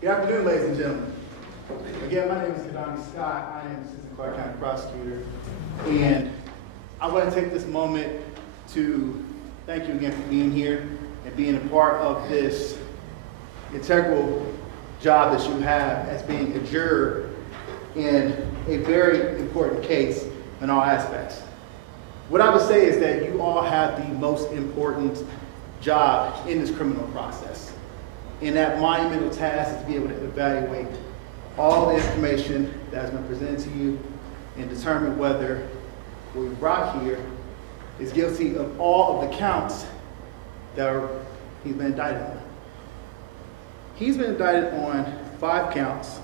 Good afternoon, ladies and gentlemen. Again, my name is Kadami Scott. I am Assistant Clark County Prosecutor. And I want to take this moment to thank you again for being here and being a part of this integral job that you have as being a juror in a very important case in all aspects. What I would say is that you all have the most important job in this criminal process. And that monumental task is to be able to evaluate all the information that has been presented to you and determine whether what we brought here is guilty of all of the counts that he's been indicted on. He's been indicted on 5 counts,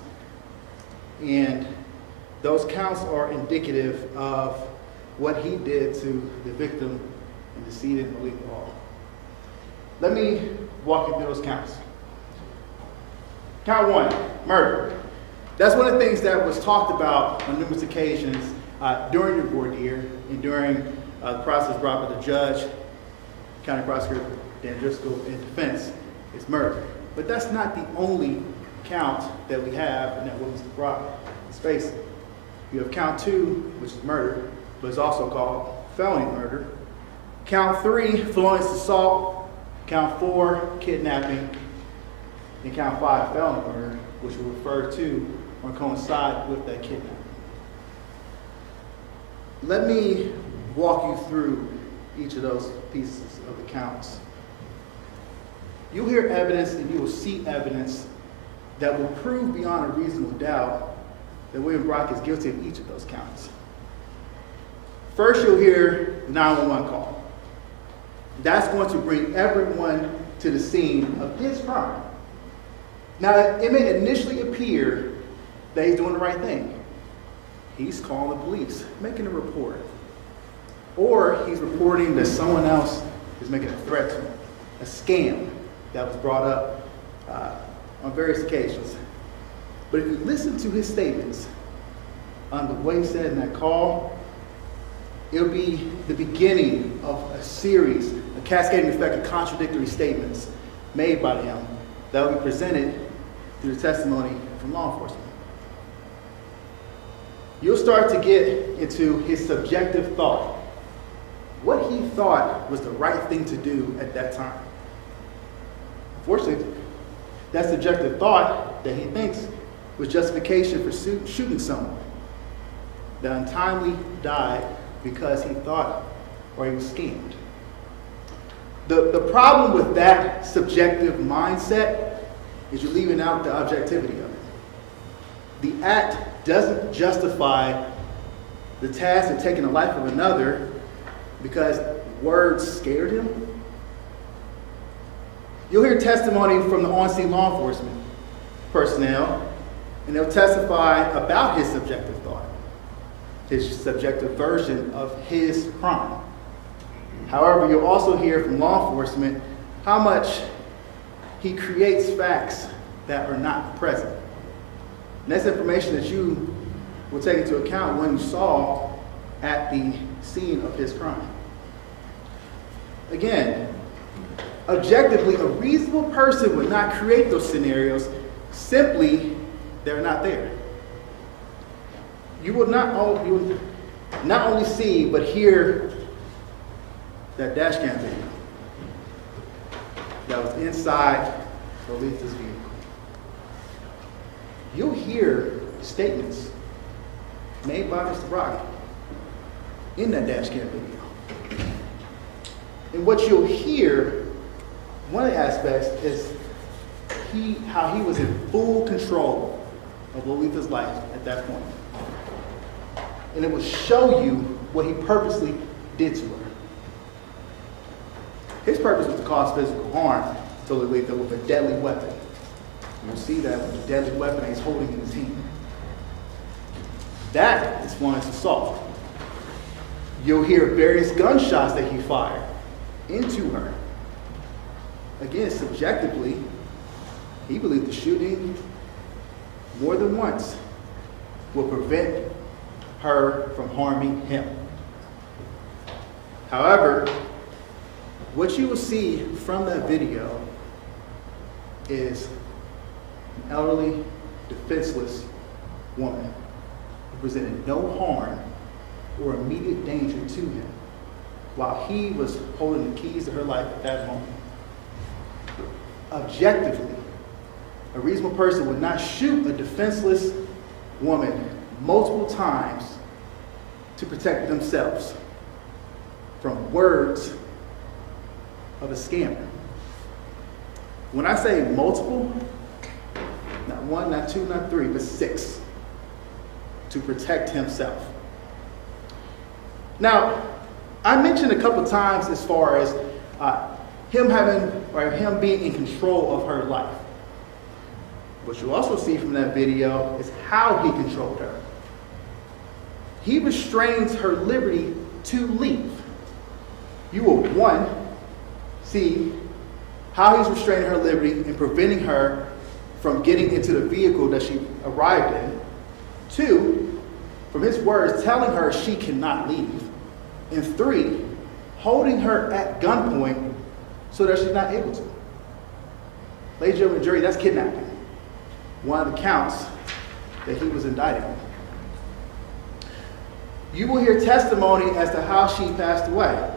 and those counts are indicative of what he did to the victim and decedent Lo-Letha Hall. Let me walk you through those counts. Count 1, murder. That's one of the things that was talked about on numerous occasions during your voir dire and during the process brought by the judge, County Prosecutor Dan Driscoll, and defense, is murder. But that's not the only count that we have and that what Mr. Brock is facing. You have count 2, which is murder, but it's also called felony murder. Count 3, felonious assault. Count 4, kidnapping. And count 5, felony murder, which will refer to or coincide with that kidnapping. Let me walk you through each of those pieces of the counts. You'll hear evidence and you will see evidence that will prove beyond a reasonable doubt that William Brock is guilty of each of those counts. First, you'll hear the 911 call. That's going to bring everyone to the scene of his crime. Now, it may initially appear that he's doing the right thing. He's calling the police, making a report. Or he's reporting that someone else is making a threat to him, a scam that was brought up on various occasions. But if you listen to his statements on the way he said in that call, it'll be the beginning of a series, a cascading effect of contradictory statements made by him that will be presented through the testimony from law enforcement. You'll start to get into his subjective thought, what he thought was the right thing to do at that time. Unfortunately, that subjective thought that he thinks was justification for shooting someone that untimely died because he thought or he was schemed. The problem with that subjective mindset is you're leaving out the objectivity of it. The act doesn't justify the task of taking the life of another because words scared him. You'll hear testimony from the on-scene law enforcement personnel, and they'll testify about his subjective thought, his subjective version of his crime. However, you'll also hear from law enforcement how much he creates facts that are not present. And that's information that you will take into account when you saw at the scene of his crime. Again, objectively, a reasonable person would not create those scenarios, simply they're not there. You will not only see, but hear that dash cam video that was inside Lo-Letha's vehicle. You'll hear statements made by Mr. Brock in that dash cam video. And what you'll hear, one of the aspects is how he was in full control of Lo-Letha's life at that point. And it will show you what he purposely did to her. His purpose was to cause physical harm to Lo-Letha with a deadly weapon. You'll see that with a deadly weapon he's holding in his hand. That is felonious assault. You'll hear various gunshots that he fired into her. Again, subjectively, he believed the shooting more than once will prevent her from harming him. However, what you will see from that video is an elderly, defenseless woman who presented no harm or immediate danger to him while he was holding the keys to her life at that moment. Objectively, a reasonable person would not shoot a defenseless woman multiple times to protect themselves from words of a scammer. When I say multiple, not one, not two, not three, but 6, to protect himself. Now, I mentioned a couple times as far as him being in control of her life. What you'll also see from that video is how he controlled her. He restrains her liberty to leave. You will, 1, see how he's restraining her liberty and preventing her from getting into the vehicle that she arrived in. 2, from his words, telling her she cannot leave. And 3, holding her at gunpoint so that she's not able to. Ladies and gentlemen, jury, that's kidnapping. One of the counts that he was indicted on. You will hear testimony as to how she passed away.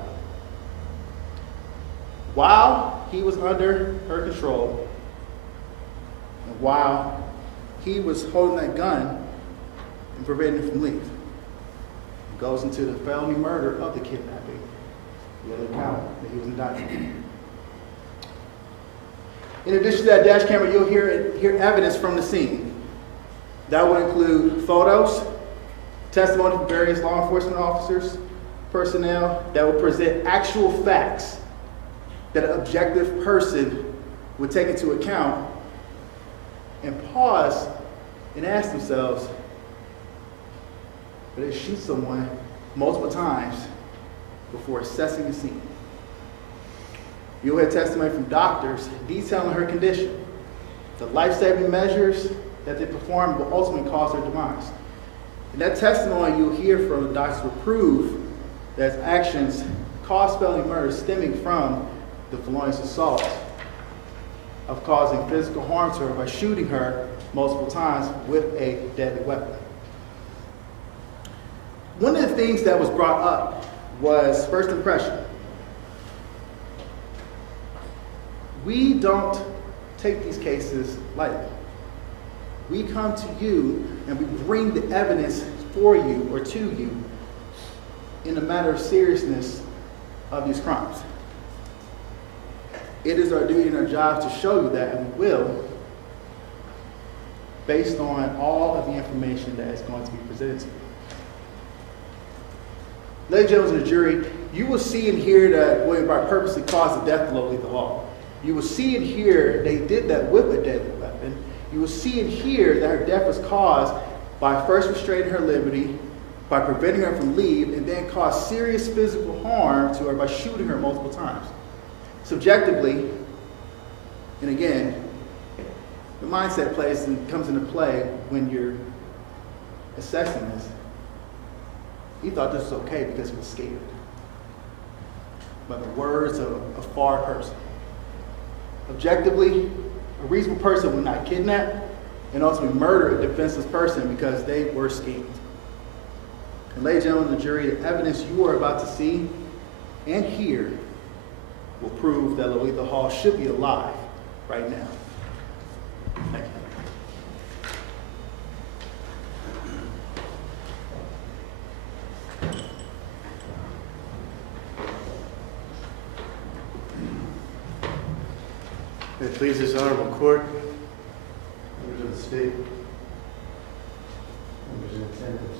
While he was under her control, and while he was holding that gun and preventing her from leaving. It goes into the felony murder of the kidnapping, the other count that he was indicted on. In addition to that dash camera, you'll hear evidence from the scene. That would include photos, testimony from various law enforcement officers, personnel that will present actual facts that an objective person would take into account and pause and ask themselves, would they shoot someone multiple times before assessing the scene? You'll hear testimony from doctors detailing her condition, the life-saving measures that they performed will ultimately cause her demise. In that testimony, you'll hear from the doctors will prove that his actions caused felony murder stemming from the felonious assault of causing physical harm to her by shooting her multiple times with a deadly weapon. One of the things that was brought up was first impression. We don't take these cases lightly. We come to you and we bring the evidence for you or to you in a matter of seriousness of these crimes. It is our duty and our job to show you that, and we will, based on all of the information that is going to be presented to you. Ladies and gentlemen of the jury, you will see and hear that William Bright purposely caused the death of Lo-Letha Hall. You will see and hear they did that with a deadly weapon. You will see and hear that her death was caused by first restraining her liberty, by preventing her from leave, and then caused serious physical harm to her by shooting her multiple times. Subjectively, and again, the mindset comes into play when you're assessing this. He thought this was okay because he was scared by the words of a far person. Objectively, a reasonable person would not kidnap and ultimately murder a defenseless person because they were schemed. And ladies and gentlemen of the jury, the evidence you are about to see and hear will prove that Lo-Letha Hall should be alive right now. Thank you. May it please this honorable court, members of the state, members in attendance.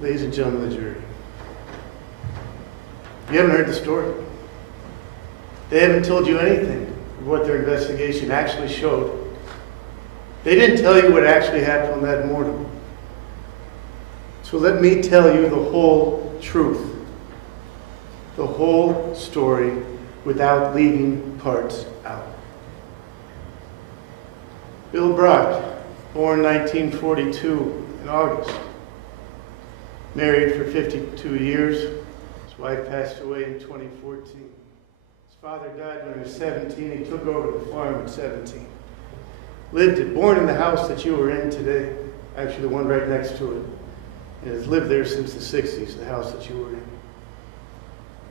Ladies and gentlemen of the jury, you haven't heard the story. They haven't told you anything of what their investigation actually showed. They didn't tell you what actually happened on that morning. So let me tell you the whole truth, the whole story, without leaving parts out. Bill Brock, born 1942 in August, married for 52 years. His wife passed away in 2014. His father died when he was 17. He took over the farm at 17. Born in the house that you were in today, actually the one right next to it, and has lived there since the 60s, the house that you were in.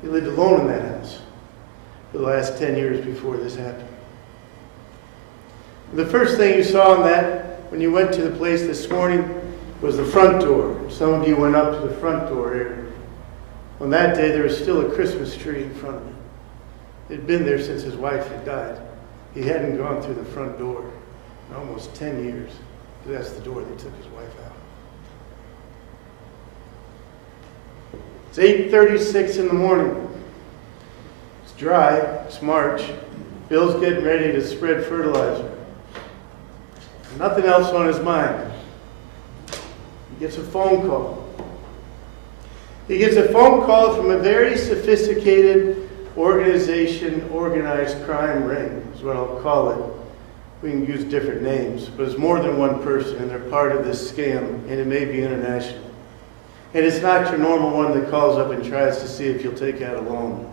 He lived alone in that house for the last 10 years before this happened. The first thing you saw in that, when you went to the place this morning, was the front door. Some of you went up to the front door area. On that day, there was still a Christmas tree in front of him. It had been there since his wife had died. He hadn't gone through the front door in almost 10 years. That's the door they took his wife out. It's 8:36 in the morning. It's dry. It's March. Bill's getting ready to spread fertilizer. Nothing else on his mind. He gets a phone call. He gets a phone call from a very sophisticated organization, organized crime ring, is what I'll call it. We can use different names, but it's more than one person, and they're part of this scam, and it may be international. And it's not your normal one that calls up and tries to see if you'll take out a loan.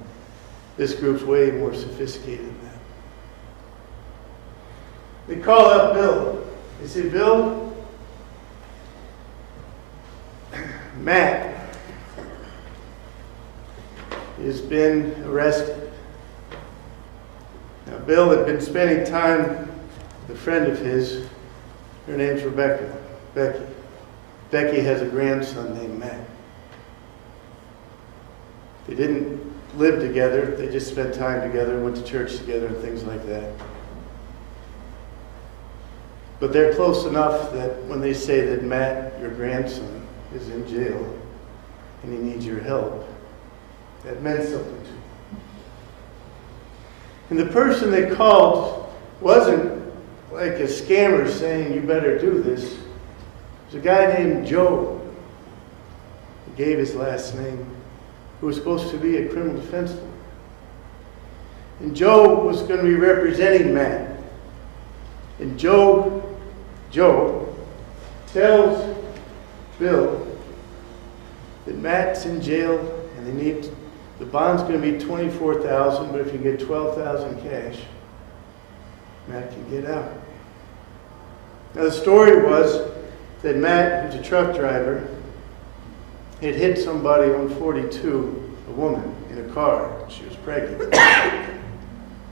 This group's way more sophisticated than that. They call up Bill. They say, Bill, Matt has been arrested. Now, Bill had been spending time with a friend of his. Her name's Becky. Becky has a grandson named Matt. They didn't live together. They just spent time together, went to church together and things like that. But they're close enough that when they say that Matt, your grandson, is in jail and he needs your help, that meant something to him. And the person they called wasn't like a scammer saying, you better do this. It was a guy named Joe. He gave his last name, who was supposed to be a criminal defense lawyer. And Joe was going to be representing Matt. And Joe tells Bill that Matt's in jail and they need the bond's going to be $24,000, but if you get $12,000 cash, Matt can get out. Now the story was that Matt, who's a truck driver, had hit somebody on 42, a woman, in a car. She was pregnant.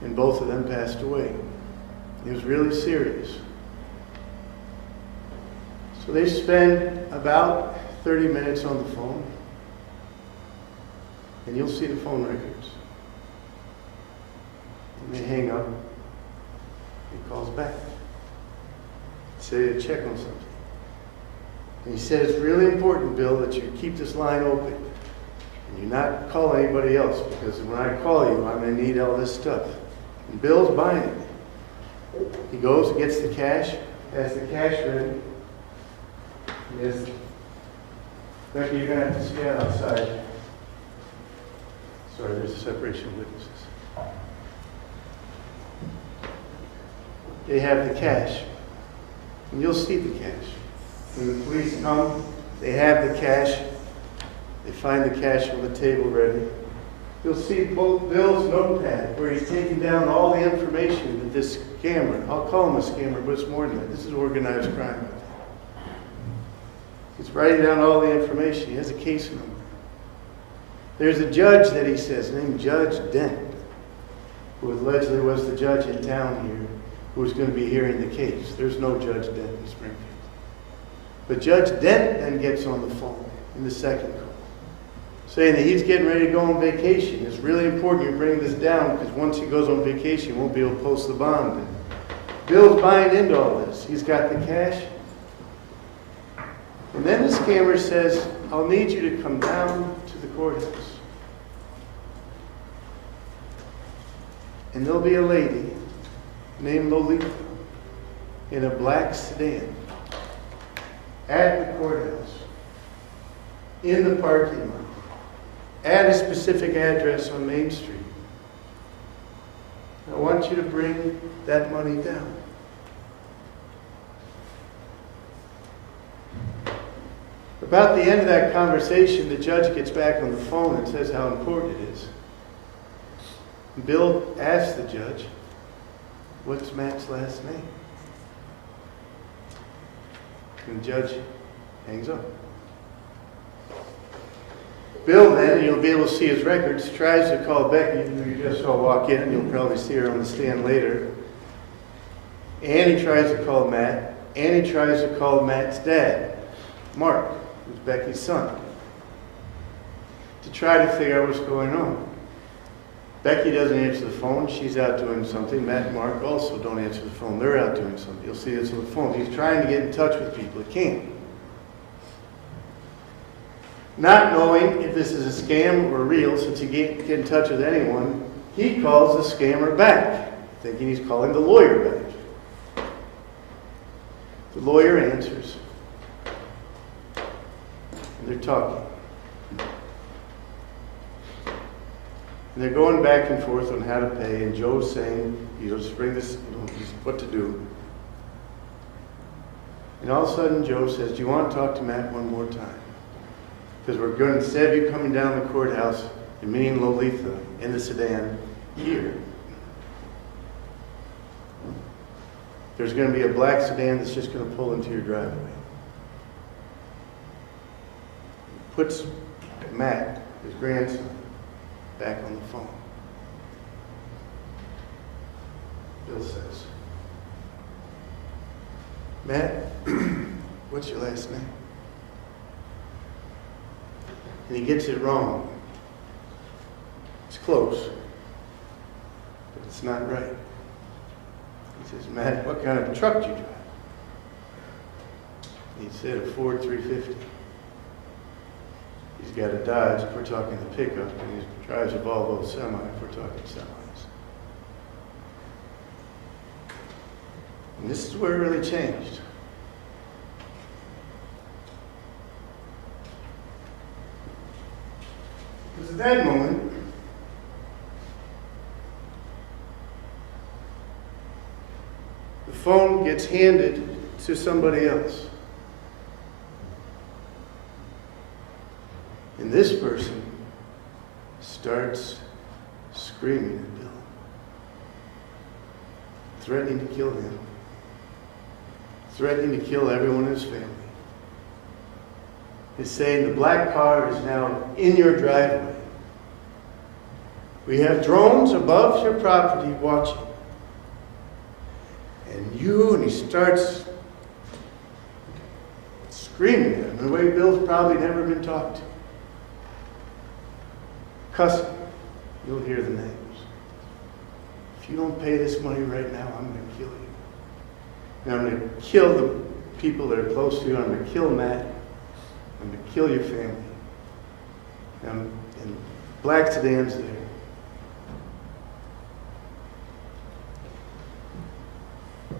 And both of them passed away. It was really serious. So they spend about 30 minutes on the phone. And you'll see the phone records. And they hang up. He calls back. Say to check on something. And he said, it's really important, Bill, that you keep this line open. And you not call anybody else, because when I call you, I'm going to need all this stuff. And Bill's buying it. He goes and gets the cash, has the cash ready. He has, Becky, you're going to have to stand outside. Sorry, there's a separation of witnesses. They have the cash. And you'll see the cash. When the police come, they have the cash. They find the cash on the table ready. You'll see both Bill's notepad where he's taking down all the information that this scammer, I'll call him a scammer, but it's more than that. This is organized crime. He's writing down all the information. He has a case number. There's a judge that he says, named Judge Dent, who allegedly was the judge in town here, who was going to be hearing the case. There's no Judge Dent in Springfield. But Judge Dent then gets on the phone in the second call, saying that he's getting ready to go on vacation. It's really important you bring this down, because once he goes on vacation, he won't be able to post the bond. And Bill's buying into all this. He's got the cash. And then the scammer says, I'll need you to come down to the courthouse. And there'll be a lady named Lo-Letha in a black sedan at the courthouse, in the parking lot, at a specific address on Main Street. I want you to bring that money down. About the end of that conversation, the judge gets back on the phone and says how important it is. Bill asked the judge, "What's Matt's last name?" And the judge hangs up. Bill then, and you'll be able to see his records, tries to call Becky, who you just saw walk in, and you'll probably see her on the stand later. And he tries to call Matt, and he tries to call Matt's dad, Mark, who's Becky's son, to try to figure out what's going on. Becky doesn't answer the phone. She's out doing something. Matt and Mark also don't answer the phone. They're out doing something. You'll see this on the phone. He's trying to get in touch with people. He can't. Not knowing if this is a scam or real, since he can't get in touch with anyone, he calls the scammer back, thinking he's calling the lawyer back. The lawyer answers. And they're talking. And they're going back and forth on how to pay, and Joe's saying, just bring this, what to do. And all of a sudden, Joe says, "Do you want to talk to Matt one more time? Because we're going, instead of you coming down the courthouse and meeting Lo-Letha in the sedan here, there's going to be a black sedan that's just going to pull into your driveway." Puts Matt, his grandson, back on the phone. Bill says, "Matt, what's your last name?" And he gets it wrong. It's close, but it's not right. He says, "Matt, what kind of truck do you drive?" He said, "A Ford 350. He's got a Dodge if we're talking the pickup, and he drives a Volvo semi if we're talking semis. And this is where it really changed. Because at that moment, the phone gets handed to somebody else. And this person starts screaming at Bill, threatening to kill him, threatening to kill everyone in his family. He's saying, "The black car is now in your driveway. We have drones above your property watching. And he starts screaming at him in a way Bill's probably never been talked to. Cussing. You'll hear the names. If you don't pay this money right now, I'm going to kill you. And I'm going to kill the people that are close to you. I'm going to kill Matt. I'm going to kill your family." And black sedan's there.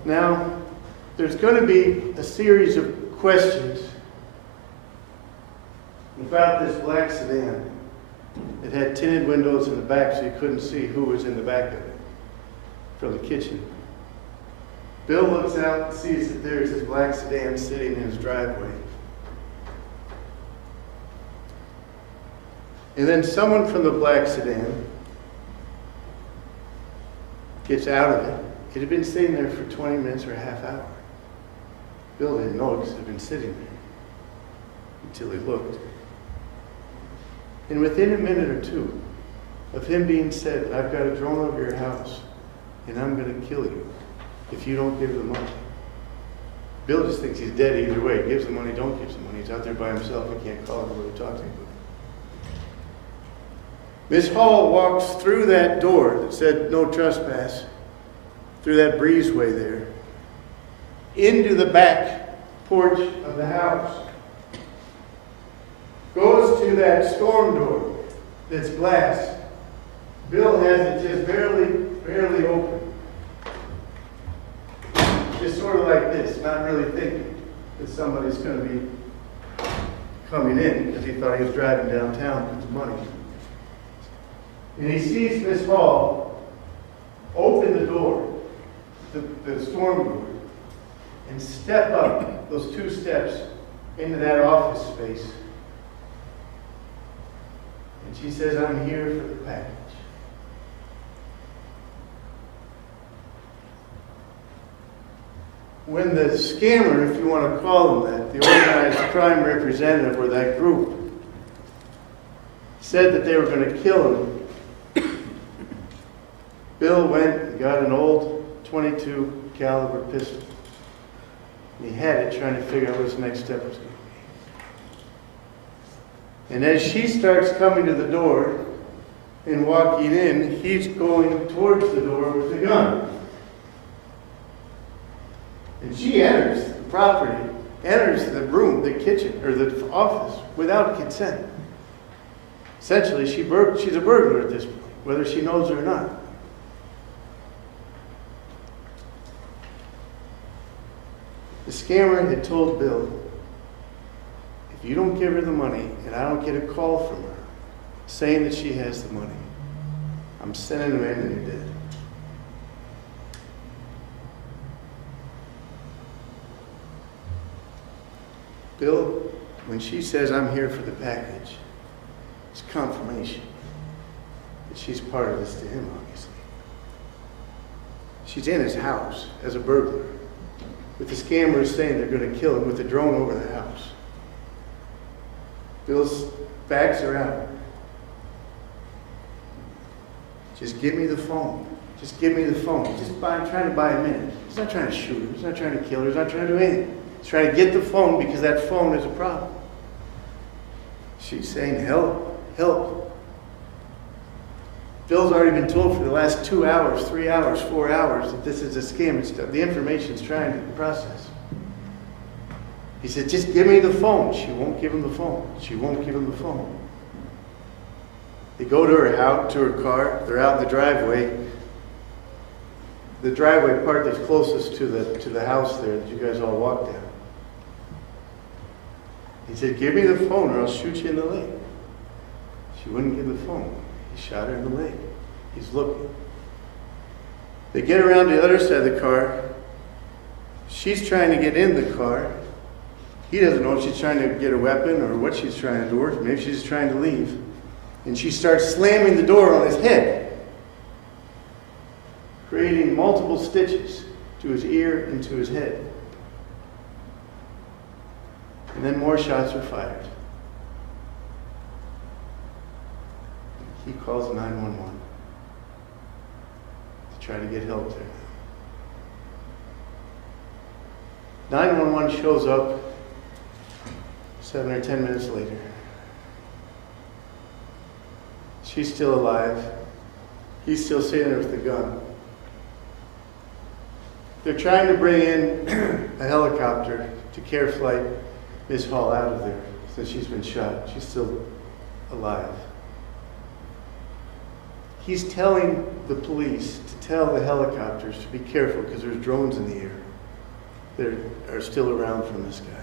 Now, there's going to be a series of questions about this black sedan. It had tinted windows in the back so you couldn't see who was in the back of it from the kitchen. Bill looks out and sees that there's his black sedan sitting in his driveway. And then someone from the black sedan gets out of it. It had been sitting there for 20 minutes or a half hour. Bill didn't know because it had been sitting there until he looked. And within a minute or two of him being said, "I've got a drone over your house and I'm going to kill you if you don't give the money." Bill just thinks he's dead either way. Gives the money, don't give the money. He's out there by himself. He can't call anybody to talk to him. Miss Hall walks through that door that said "No trespass," through that breezeway there, into the back porch of the house. Goes to that storm door that's glass. Bill has it just barely open. Just sort of like this, not really thinking that somebody's going to be coming in because he thought he was driving downtown with the money. And he sees Miss Hall open the door, the storm door, and step up those 2 steps into that office space. And she says, "I'm here for the package." when the scammer, if you want to call them that, the organized crime representative or that group, said that they were going to kill him, Bill went and got an old .22 caliber pistol. And he had it trying to figure out what his next step was going to be. And as she starts coming to the door and walking in, he's going towards the door with the gun. And she enters the property, enters the room, the kitchen, or the office without consent. Essentially, she's a burglar at this point, whether she knows it or not. The scammer had told Bill, if you don't give her the money and I don't get a call from her saying that she has the money, I'm sending him in and you're dead. Bill, when she says I'm here for the package, it's confirmation that she's part of this to him, obviously. She's in his house as a burglar, with the scammers saying they're going to kill him with a drone over the house. Bill's backs are out. Just give me the phone. Just give me the phone. He's just trying to buy a minute. He's not trying to shoot her. He's not trying to kill her. He's not trying to do anything. He's trying to get the phone because that phone is a problem. She's saying, help, help. Bill's already been told for the last 2 hours, 3 hours, 4 hours that this is a scam. The information's trying to process. He said, just give me the phone. She won't give him the phone. She won't give him the phone. They go to her house, to her car. They're out in the driveway. The driveway part that's closest to the house there that you guys all walked down. He said, give me the phone or I'll shoot you in the leg. She wouldn't give the phone. He shot her in the leg. He's looking. They get around the other side of the car. She's trying to get in the car. He doesn't know if she's trying to get a weapon or what she's trying to do, or maybe she's just trying to leave. And she starts slamming the door on his head, creating multiple stitches to his ear and to his head. And then more shots are fired. He calls 911 to try to get help there. 911 shows up 7 or 10 minutes later. She's still alive. He's still sitting there with the gun. They're trying to bring in a helicopter to care flight Miss Hall out of there since she's been shot. She's still alive. He's telling the police to tell the helicopters to be careful because there's drones in the air that are still around from this guy.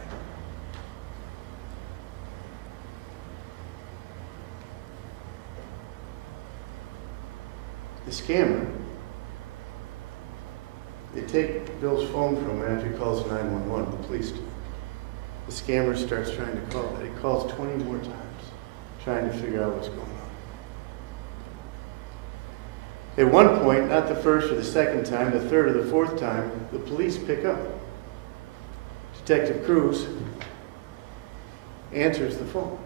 The scammer, they take Bill's phone from him after he calls 911, the police do. The scammer starts trying to call that. He calls 20 more times, trying to figure out what's going on. At one point, not the first or the second time, the third or the fourth time, the police pick up. Detective Cruz answers the phone.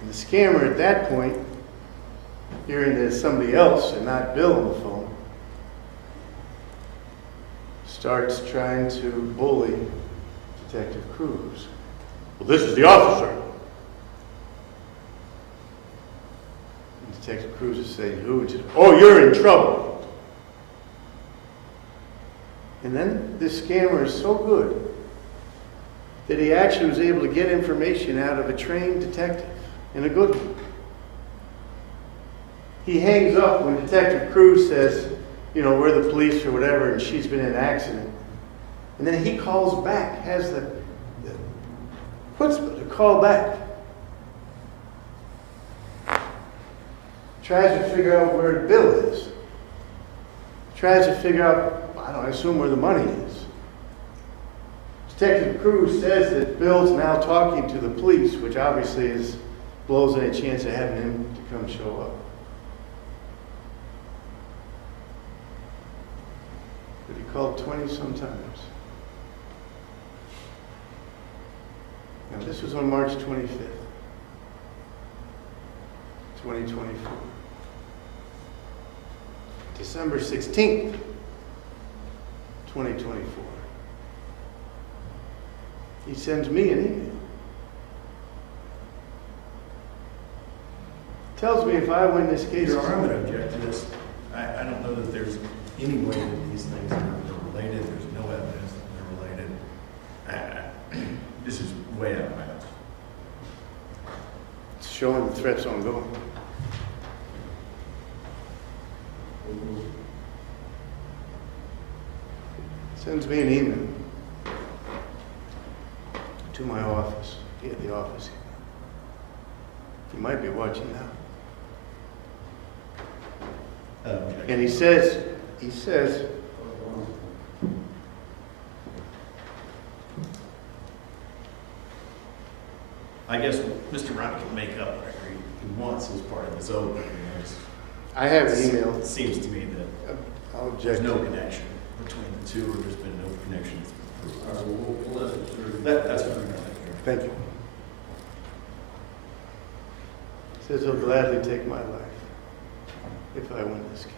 And the scammer at that point, hearing that it's somebody else and not Bill on the phone, starts trying to bully Detective Cruz. Well, this is the officer. And Detective Cruz is saying, who? And says, oh, you're in trouble. And then this scammer is so good that he actually was able to get information out of a trained detective, and a good one. He hangs up when Detective Cruz says, you know, we're the police or whatever, and she's been in an accident. And then he calls back, has the chutzpah to call back. Tries to figure out where Bill is. Tries to figure out, I assume where the money is. Detective Cruz says that Bill's now talking to the police, which obviously blows any chance of having him to come show up. called 20 sometimes. Now, this was on March 25th, 2024. December 16th, 2024. He sends me an email. Tells me if I win this case. Your Honor, I'm going to object to this. I don't know that there's any way that these things are related. There's no evidence that they're related. This is way out of bounds. It's showing the threats ongoing. Sends me an email to my office. Yeah, the office. You might be watching now. And he says, I guess Mr. Ryan can make up whatever he wants as part of this open. I have the email. It seems to me that I'll there's object. no connection between the two, or there's been no connection. All right, we'll let it through. That's what I'm going to think. Thank you. Says he'll gladly take my life if I win this case.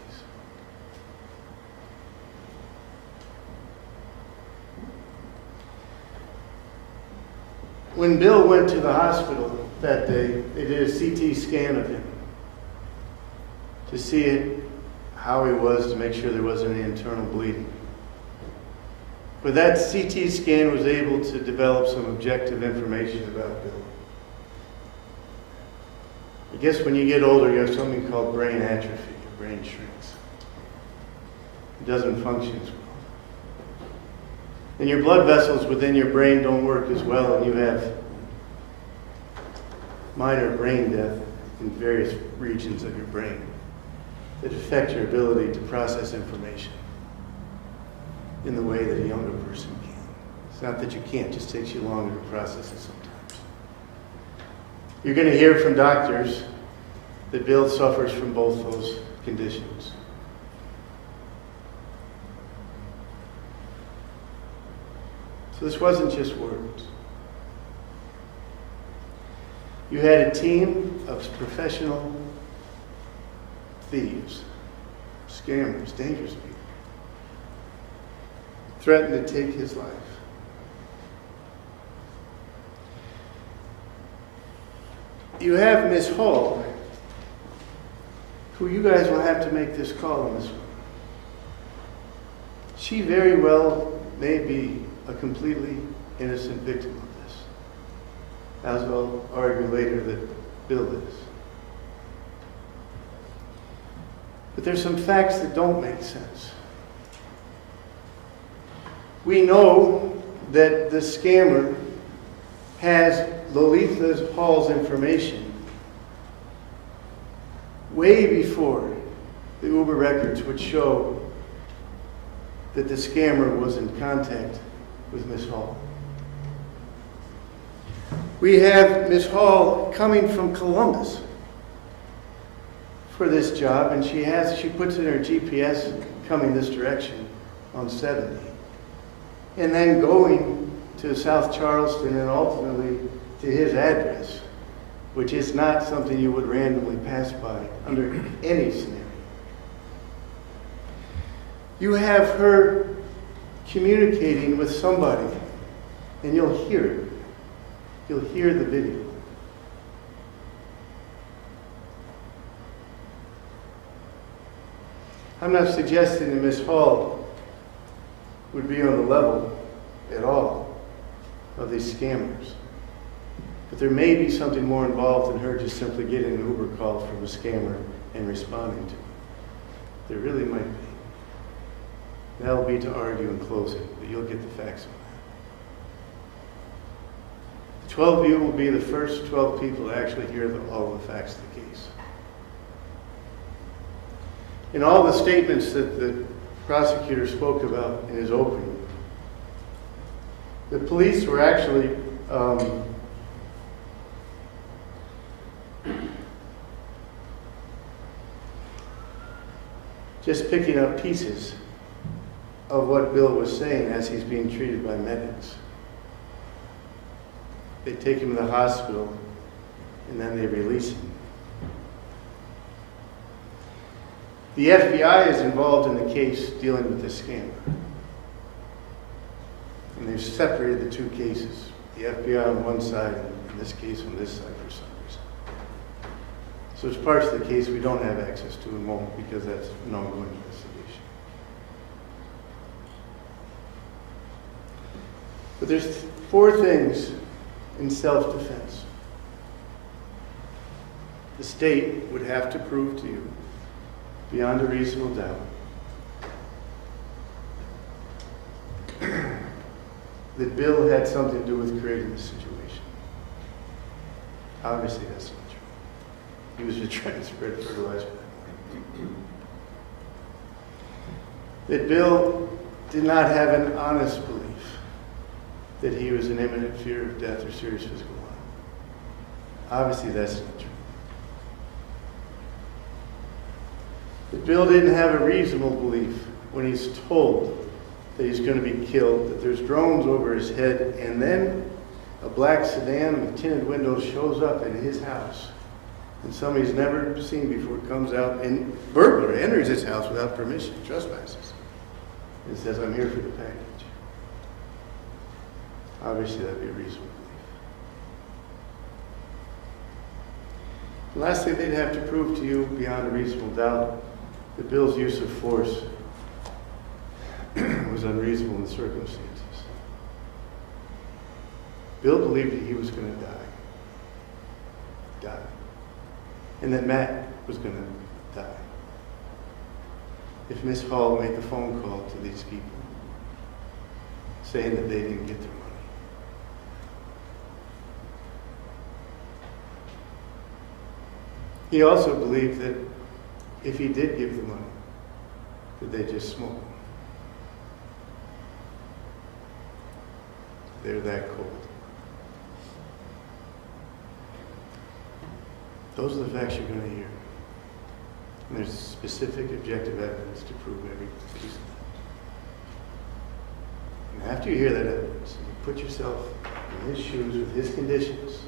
When Bill went to the hospital that day, they did a CT scan of him to see how he was, to make sure there wasn't any internal bleeding. But that CT scan was able to develop some objective information about Bill. I guess when you get older, you have something called brain atrophy. Your brain shrinks. It doesn't function as well. And your blood vessels within your brain don't work as well, and you have minor brain death in various regions of your brain that affect your ability to process information in the way that a younger person can. It's not that you can't, it just takes you longer to process it sometimes. You're going to hear from doctors that Bill suffers from both those conditions. So this wasn't just words. You had a team of professional thieves, scammers, dangerous people, threatened to take his life. You have Miss Hall, who you guys will have to make this call on this one. She very well may be a completely innocent victim of this, as I'll argue later that Bill is. But there's some facts that don't make sense. We know that the scammer has Lo-Letha Hall's information way before the Uber records would show that the scammer was in contact with Miss Hall. We have Miss Hall coming from Columbus for this job, and she puts in her GPS coming this direction on 70. And then going to South Charleston and ultimately to his address, which is not something you would randomly pass by under any scenario. You have her communicating with somebody, and you'll hear it. You'll hear the video. I'm not suggesting that Miss Hall would be on the level at all of these scammers. But there may be something more involved than her just simply getting an Uber call from a scammer and responding to it. There really might be. That'll be to argue in closing, but you'll get the facts on that. The 12 of you will be the first 12 people to actually hear all the facts of the case. In all the statements that the prosecutor spoke about in his opening, the police were actually just picking up pieces of what Bill was saying as he's being treated by medics. They take him to the hospital, and then they release him. The FBI is involved in the case dealing with this scammer. And they've separated the two cases. The FBI on one side, and in this case on this side for some reason. So it's parts of the case we don't have access to and won't, because that's an ongoing investigation. But there's 4 things in self-defense. The state would have to prove to you, beyond a reasonable doubt, that Bill had something to do with creating the situation. Obviously, that's not true. He was just trying to spread fertilizer. That Bill did not have an honest belief that he was in imminent fear of death or serious physical harm. Obviously, that's not true. That Bill didn't have a reasonable belief when he's told that he's going to be killed, that there's drones over his head, and then a black sedan with tinted windows shows up at his house, and somebody he's never seen before comes out and burglar enters his house without permission, trespasses, and says, "I'm here for the package." Obviously, that'd be a reasonable belief. And lastly, they'd have to prove to you beyond a reasonable doubt that Bill's use of force was unreasonable in the circumstances. Bill believed that he was going to die, and that Matt was going to die. If Miss Hall made the phone call to these people saying that they didn't get their money. He also believed that if he did give the money, that they just smoke them. They're that cold. Those are the facts you're going to hear. And there's specific objective evidence to prove every piece of that. And after you hear that evidence, and you put yourself in his shoes with his conditions,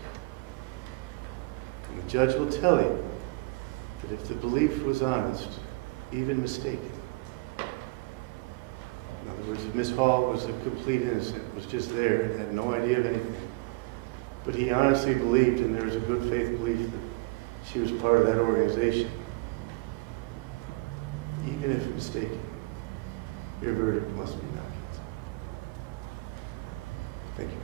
and the judge will tell you that if the belief was honest, even mistaken, in other words, if Miss Hall was a complete innocent, was just there and had no idea of anything, but he honestly believed, and there was a good faith belief that she was part of that organization, even if mistaken, your verdict must be not guilty. Thank you.